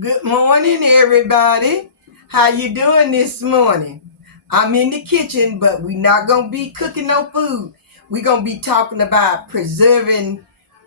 Good morning, everybody. How you doing this morning? I'm in the kitchen, but we're not going to be cooking no food. We're going to be talking about preserving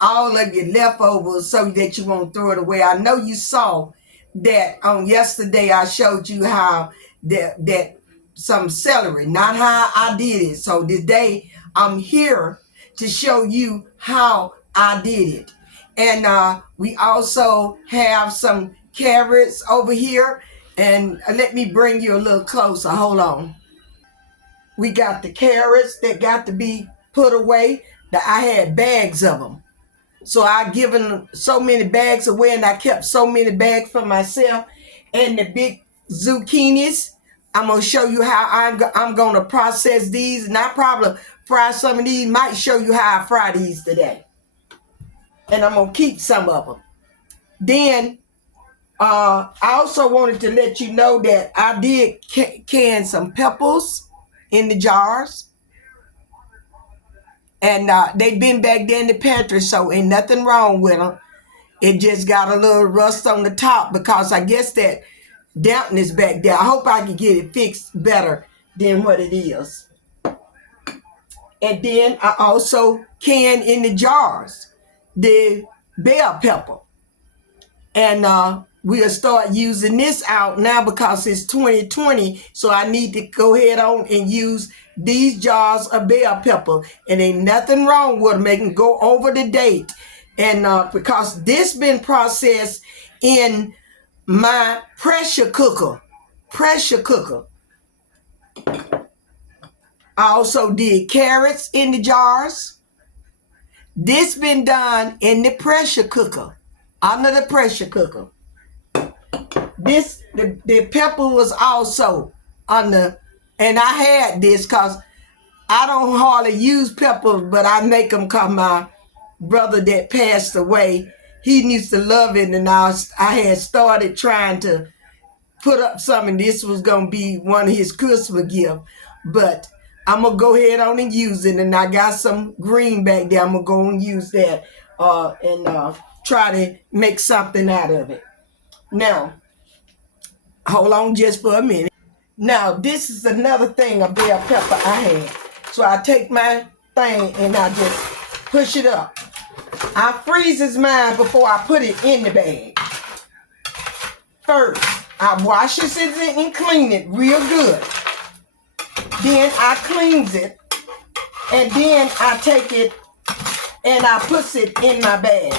all of your leftovers so that you won't throw it away. I know you saw that on yesterday I showed you how that some celery, not how I did it. So today I'm here to show you how I did it. And we also have some carrots over here. And let me bring you a little closer. Hold on. We got the carrots that got to be put away. I had bags of them. So I given so many bags away, and I kept so many bags for myself. And the big zucchinis, I'm gonna show you how I'm gonna process these, and I probably fry some of these. Might show you how I fry these today, and I'm gonna keep some of them. Then I also wanted to let you know that I did can some peppers in the jars. And they've been back there in the pantry, so ain't nothing wrong with them. It just got a little rust on the top because I guess that dampness back there. I hope I can get it fixed better than what it is. And then I also can in the jars the bell pepper. And we'll start using this out now because it's 2020. So I need to go ahead on and use these jars of bell pepper. And ain't nothing wrong with them. They can go over the date. And because this been processed in my pressure cooker. I also did carrots in the jars. This been done in the pressure cooker. Under the pressure cooker. The pepper was also under, and I had this because I don't hardly use peppers, but I make them because my brother that passed away, he used to love it, and I had started trying to put up something. This was going to be one of his Christmas gifts, but I'm going to go ahead on and use it, and I got some green back there. I'm going to go and use that and try to make something out of it. Now, hold on just for a minute. Now, this is another thing of bell pepper I had. So I take my thing and I just push it up. I freezes mine before I put it in the bag. First, I washes it and clean it real good. Then I cleans it. And then I take it and I puts it in my bag.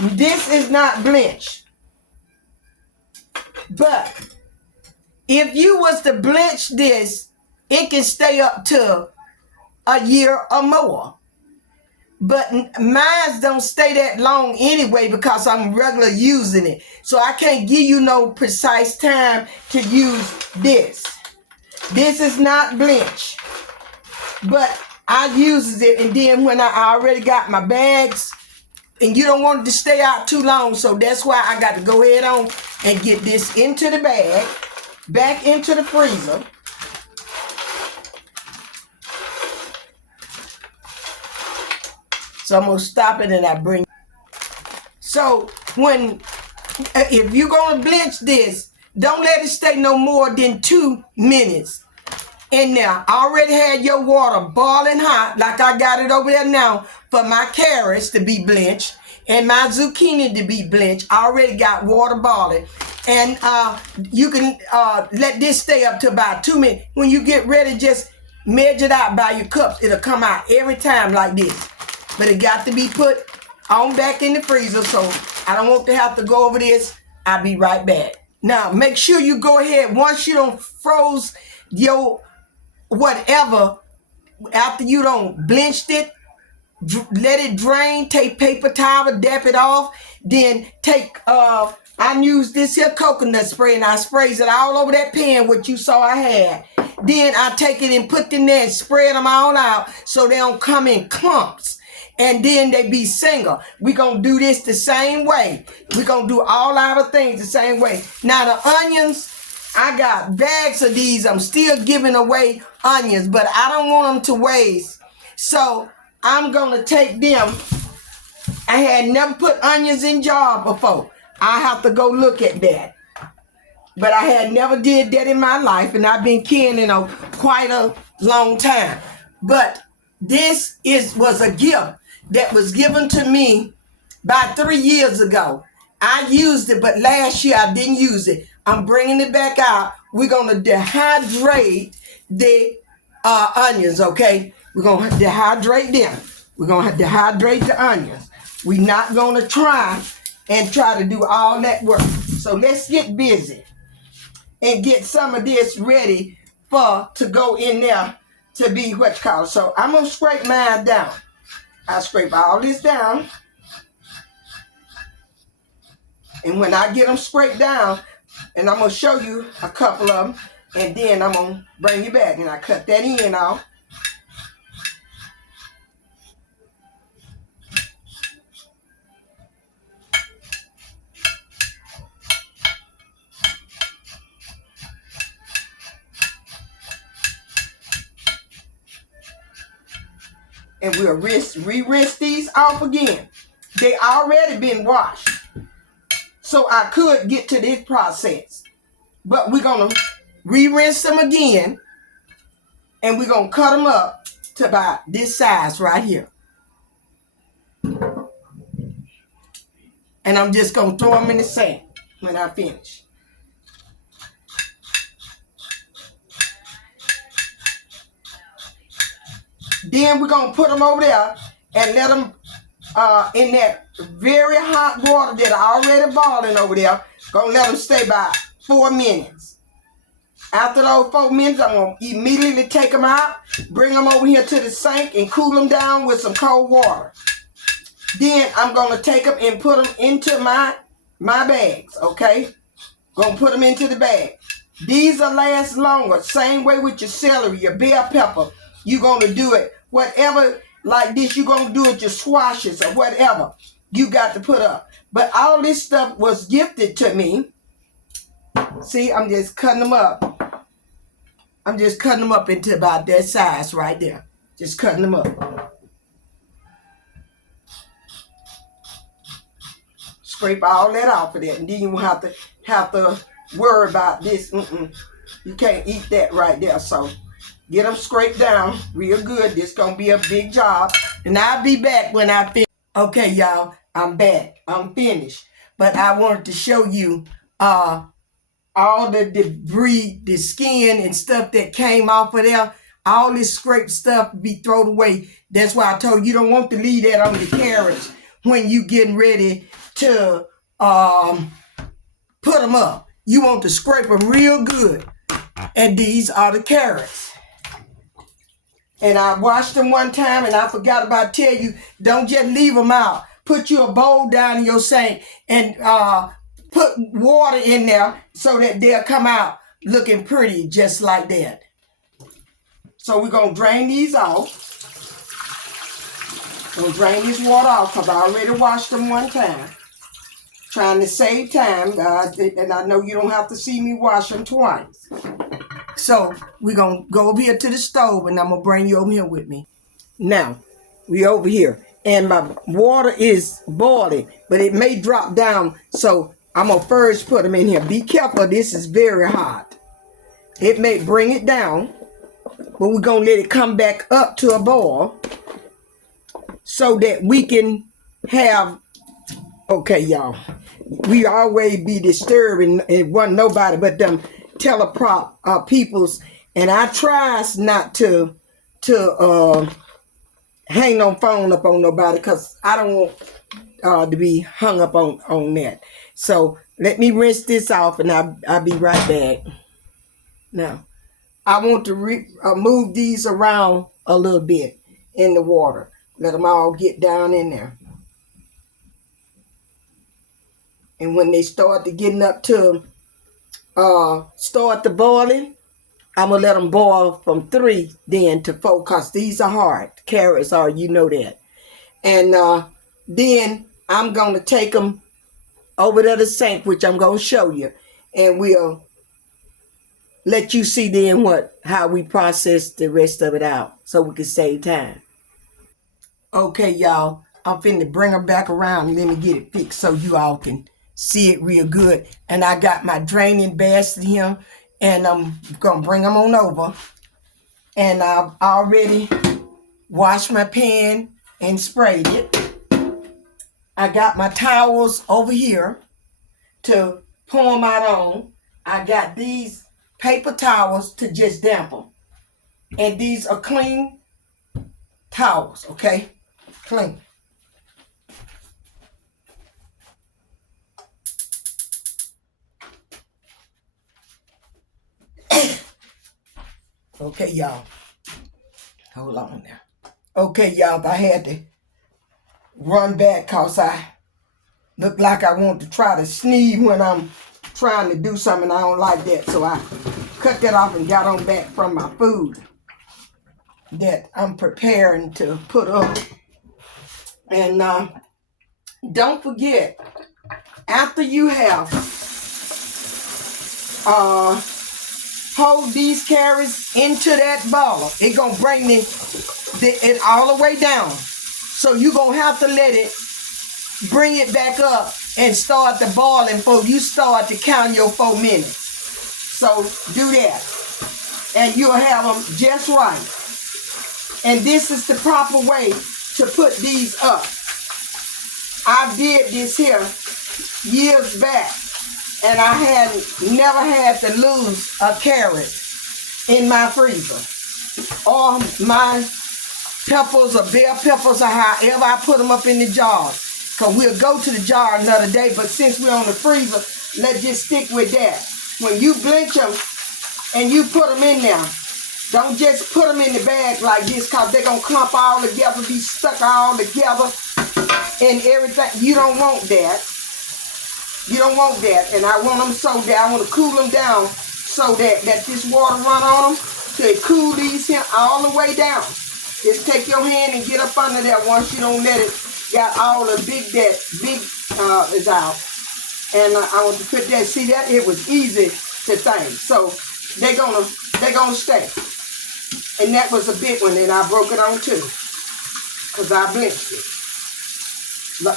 This is not bleached. But if you was to blanch this, it can stay up to a year or more. But mine don't stay that long anyway because I'm regular using it. So I can't give you no precise time to use this. This is not bleach. But I uses it, and then when I already got my bags, and you don't want it to stay out too long, so that's why I got to go ahead on and get this into the bag, back into the freezer. So I'm going to stop it and I bring. So if you're going to blanch this, don't let it stay no more than 2 minutes in there. I already had your water boiling hot, like I got it over there now, for my carrots to be blanched and my zucchini to be blanched. I already got water boiling. And you can let this stay up to about 2 minutes. When you get ready, just measure it out by your cups. It'll come out every time like this. But it got to be put on back in the freezer, so I don't want to have to go over this. I'll be right back. Now, make sure you go ahead, once you don't froze your whatever, after you don't bleached it, let it drain, take paper towel, dap it off, then take, I use this here coconut spray, and I sprays it all over that pan, what you saw I had. Then I take it and put them there and spread them all out so they don't come in clumps. And then they be single. We're going to do this the same way. We're going to do all our things the same way. Now the onions, I got bags of these. I'm still giving away onions, but I don't want them to waste. So I'm going to take them. I had never put onions in jar before. I have to go look at that. But I had never did that in my life, and I've been canning quite a long time. But this was a gift that was given to me about 3 years ago. I used it, but last year I didn't use it. I'm bringing it back out. We're going to dehydrate the onions, okay? We're going to dehydrate them. We're going to dehydrate the onions. We're not going to try to do all that work. So let's get busy and get some of this ready to go in there to be what you call it. So I'm going to scrape mine down. I scrape all this down. And when I get them scraped down, and I'm going to show you a couple of them, and then I'm going to bring you back. And I cut that in off. And we'll re-rinse these off again. They already been washed. So I could get to this process. But we're going to re-rinse them again. And we're going to cut them up to about this size right here. And I'm just going to throw them in the sink when I finish. Then we're going to put them over there and let them in that very hot water that I already boiling over there. Going to let them stay about 4 minutes. After those 4 minutes, I'm going to immediately take them out, bring them over here to the sink and cool them down with some cold water. Then I'm going to take them and put them into my bags, okay? Going to put them into the bag. These will last longer. Same way with your celery, your bell pepper. You're going to do it. Whatever like this, you're going to do it, your squashes or whatever you got to put up. But all this stuff was gifted to me. See, I'm just cutting them up. I'm just cutting them up into about that size right there. Just cutting them up. Scrape all that off of that. And then you won't have to worry about this. You can't eat that right there. So get them scraped down real good. This going to be a big job. And I'll be back when I finish. Okay, y'all. I'm back. I'm finished. But I wanted to show you all the debris, the skin and stuff that came off of there. All this scraped stuff be thrown away. That's why I told you don't want to leave that on the carrots when you getting ready to put them up. You want to scrape them real good. And these are the carrots. And I washed them one time and I forgot about tell you, don't just leave them out. Put you a bowl down in your sink and put water in there so that they'll come out looking pretty just like that. So we're going to drain these off. I'm going to drain this water off because I already washed them one time. Trying to save time, guys, and I know you don't have to see me wash them twice. So we're going to go over here to the stove and I'm going to bring you over here with me. Now, we over here and my water is boiling, but it may drop down. So I'm going to first put them in here. Be careful, this is very hot. It may bring it down, but we're going to let it come back up to a boil so that we can have, okay, y'all. We always be disturbing. It wasn't nobody but them teleprop peoples, and I tries not to hang no phone up on nobody because I don't want to be hung up on that. So let me rinse this off and I'll be right back. Now, I want to move these around a little bit in the water. Let them all get down in there. And when they start to getting up to start to boiling, I'm going to let them boil from 3 then to 4 because these are hard. Carrots are, you know that. And then I'm going to take them over to the sink, which I'm going to show you. And we'll let you see then how we process the rest of it out so we can save time. Okay, y'all. I'm finna bring her back around and let me get it fixed so you all can see it real good. And I got my draining basket here, and I'm gonna bring them on over. And I've already washed my pan and sprayed it. I got my towels over here to pour them out on. I got these paper towels to just damp them. And these are clean towels, okay? Clean. Okay, y'all. Hold on now. Okay, y'all, I had to run back because I look like I want to try to sneeze when I'm trying to do something. I don't like that. So I cut that off and got on back from my food that I'm preparing to put up. And don't forget, after you have hold these carrots into that bowl, it's going to bring it all the way down. So you're going to have to let it bring it back up and start the boiling before you start to count your 4 minutes. So do that. And you'll have them just right. And this is the proper way to put these up. I did this here years back, and I had never had to lose a carrot in my freezer. Or my peppers or bell peppers or however I put them up in the jars. Because we'll go to the jar another day, but since we're on the freezer, let's just stick with that. When you blanch them and you put them in there, don't just put them in the bag like this because they're going to clump all together, be stuck all together and everything. You don't want that. You don't want that. And I want them so that I want to cool them down so that this water run on them to cool these here all the way down. Just take your hand and get up under there once you don't let it. Got all the big is out. And I want to put that, see that? It was easy to thing. So they're gonna stay. And that was a big one, and I broke it on too. Because I blenched it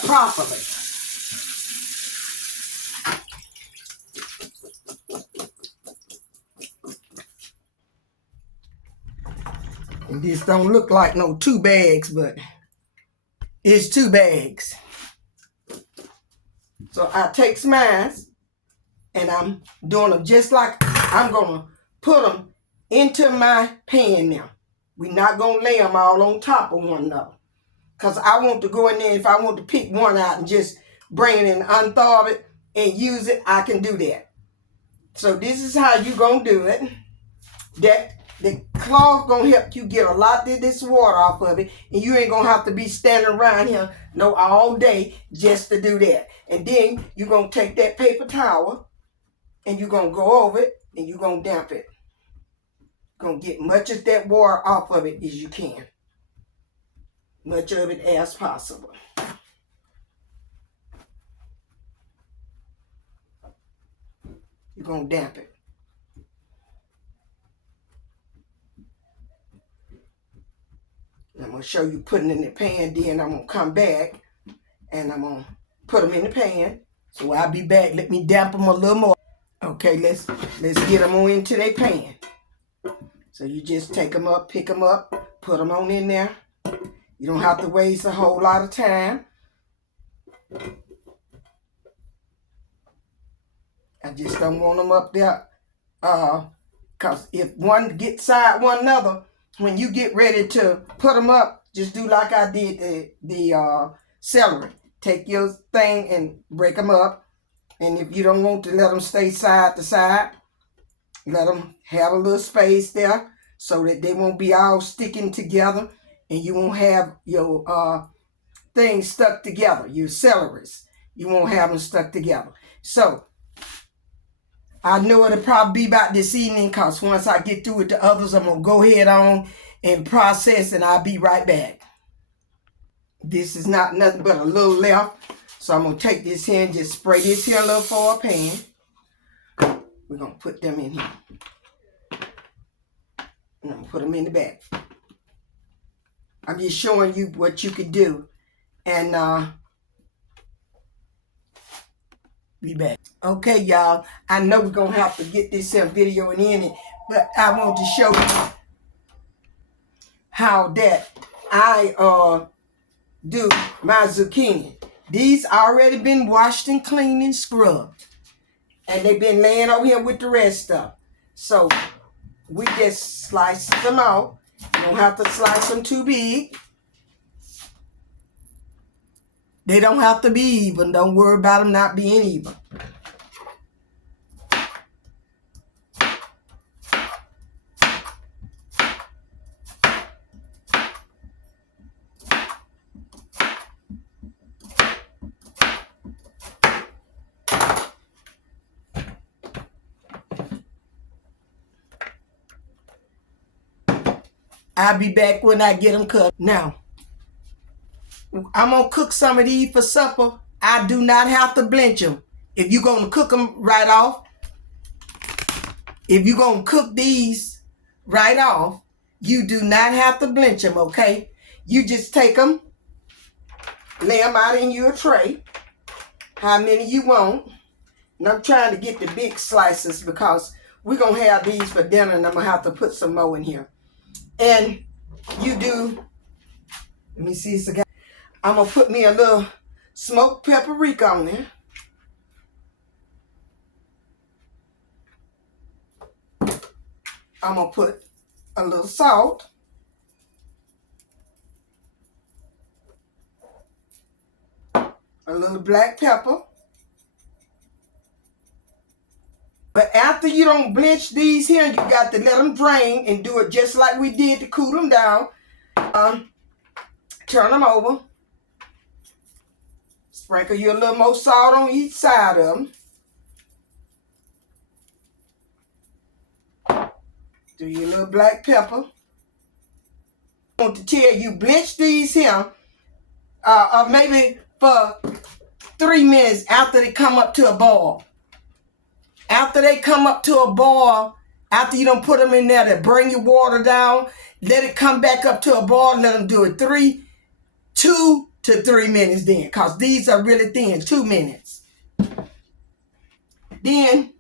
properly. And this don't look like no 2 bags, but it's 2 bags. So I takes mine, and I'm doing them just like I'm going to put them into my pan now. We're not going to lay them all on top of one another. Because I want to go in there, if I want to pick one out and just bring it and unthaw it and use it, I can do that. So this is how you going to do it. The cloth going to help you get a lot of this water off of it. And you ain't going to have to be standing around here all day just to do that. And then you're going to take that paper towel and you're going to go over it and you're going to damp it. You're going to get much of that water off of it as you can. Much of it as possible. You're going to damp it. I'm going to show you putting in the pan, then I'm going to come back and I'm going to put them in the pan. So I'll be back. Let me damp them a little more. Okay, let's get them on into their pan. So you just take them up, pick them up, put them on in there. You don't have to waste a whole lot of time. I just don't want them up there. Because if one gets side one another, when you get ready to put them up, just do like I did the celery. Take your thing and break them up. And if you don't want to let them stay side to side, let them have a little space there so that they won't be all sticking together and you won't have your things stuck together, your celeries. You won't have them stuck together. So I know it'll probably be about this evening because once I get through with the others, I'm going to go ahead on and process and I'll be right back. This is not nothing but a little left. So I'm going to take this here and just spray this here a little for a pan. We're going to put them in here. And I'm going to put them in the bag. I'm just showing you what you could do. And Be back. Okay, y'all. I know we're going to have to get this video in it, but I want to show you how that I do my zucchini. These already been washed and cleaned and scrubbed. And they've been laying over here with the rest of them. So we just slice them out. You don't have to slice them too big. They don't have to be even. Don't worry about them not being even. I'll be back when I get them cut. Now, I'm going to cook some of these for supper. I do not have to blanch them. If you're going to cook them right off, if you're going to cook these right off, you do not have to blanch them, okay? You just take them, lay them out in your tray, how many you want. And I'm trying to get the big slices because we're going to have these for dinner and I'm going to have to put some more in here. And you do, let me see, I'm going to put me a little smoked paprika on there. I'm going to put a little salt. A little black pepper. But after you don't blanch these here, you got to let them drain and do it just like we did to cool them down. Turn them over. Sprinkle you a little more salt on each side of them. Do your little black pepper. I want to tell you, blanch these here maybe for 3 minutes after they come up to a boil. After they come up to a boil, after you don't put them in there to bring your water down, let it come back up to a boil. Let them do it 2 to 3 minutes then, because these are really thin, 2 minutes. Then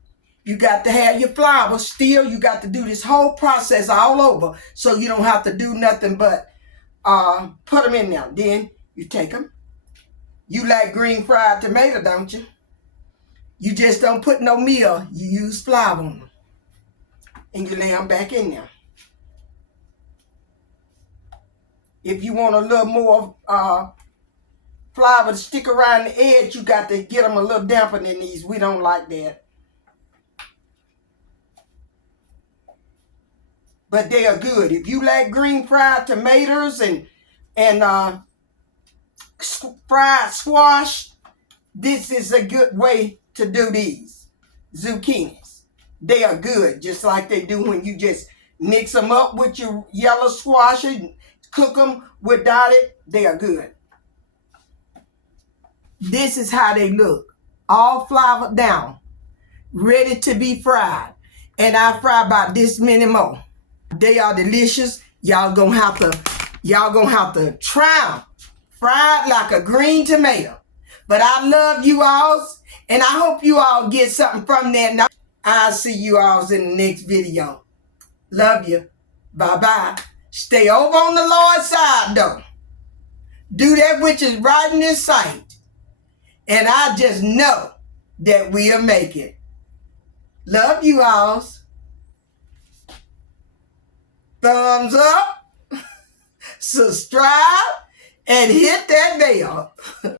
you got to have your flour. Still, you got to do this whole process all over, so you don't have to do nothing but put them in there. Then you take them. You like green fried tomato, don't you? You just don't put no meal. You use flour on them. And you lay them back in there. If you want a little more flour to stick around the edge, you got to get them a little damper than these. We don't like that. But they are good. If you like green fried tomatoes and fried squash, this is a good way to do these zucchinis. They are good, just like they do when you just mix them up with your yellow squash and cook them without it. They are good. This is how they look. All floured down, ready to be fried. And I fry about this many more. They are delicious. Y'all gonna have to try them. Fried like a green tomato. But I love you all, and I hope you all get something from that. I'll see you all in the next video. Love you. Bye-bye. Stay over on the Lord's side, though. Do that which is right in His sight. And I just know that we'll make it. Love you all. Thumbs up. Subscribe. And hit that bell.